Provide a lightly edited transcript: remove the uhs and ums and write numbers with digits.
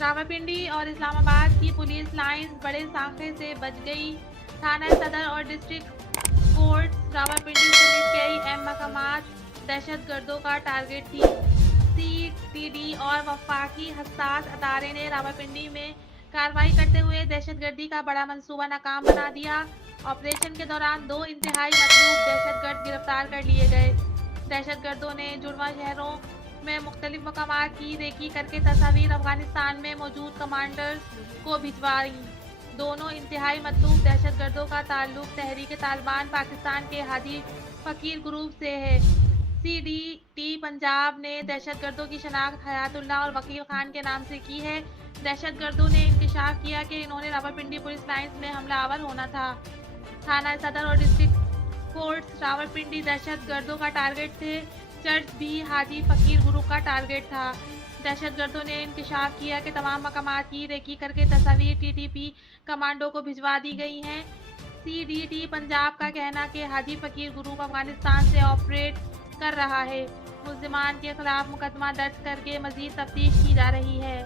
راولپنڈی اور اسلام آباد کی پولیس لائنز بڑے سانحے سے بچ گئی۔ تھانہ صدر اور ڈسٹرکٹ کورٹس راولپنڈی سمیت کئی اہم مقامات دہشت گردوں کا ٹارگٹ تھی۔ سی ٹی ڈی اور وفاقی حساس ادارے نے راولپنڈی میں کارروائی کرتے ہوئے دہشت گردی کا بڑا منصوبہ ناکام بنا دیا۔ آپریشن کے دوران 2 انتہائی مطلوب دہشت گرد گرفتار کر لیے گئے۔ دہشت گردوں نے جڑواں شہروں میں مختلف مقامات کی ریکی کر کے تصاویر افغانستان میں موجود کمانڈرز کو بھجوائیں۔ دونوں انتہائی مطلوب دہشت گردوں کا تعلق تحریک طالبان پاکستان کے ہادی فقیر گروپ سے ہے۔ سی ڈی ٹی پنجاب نے دہشت گردوں کی شناخت حیات اللہ اور وکیل خان کے نام سے کی ہے۔ دہشت گردوں نے انکشاف کیا کہ انہوں نے راولپنڈی پولیس لائنز میں حملہ آور ہونا تھا۔ تھانہ صدر اور ڈسٹرکٹ کورٹس راولپنڈی دہشت گردوں کا ٹارگٹ تھے۔ چرچ بھی حاجی فقیر گروپ کا ٹارگٹ تھا۔ دہشت گردوں نے انکشاف کیا کہ تمام مقامات کی ریکی کر کے تصاویر ٹی ٹی پی کمانڈو کو بھجوا دی گئی ہیں۔ سی ڈی ٹی پنجاب کا کہنا کہ حاجی فقیر گروپ افغانستان سے آپریٹ کر رہا ہے۔ ملزمان کے خلاف مقدمہ درج کر کے مزید تفتیش کی جا رہی ہے۔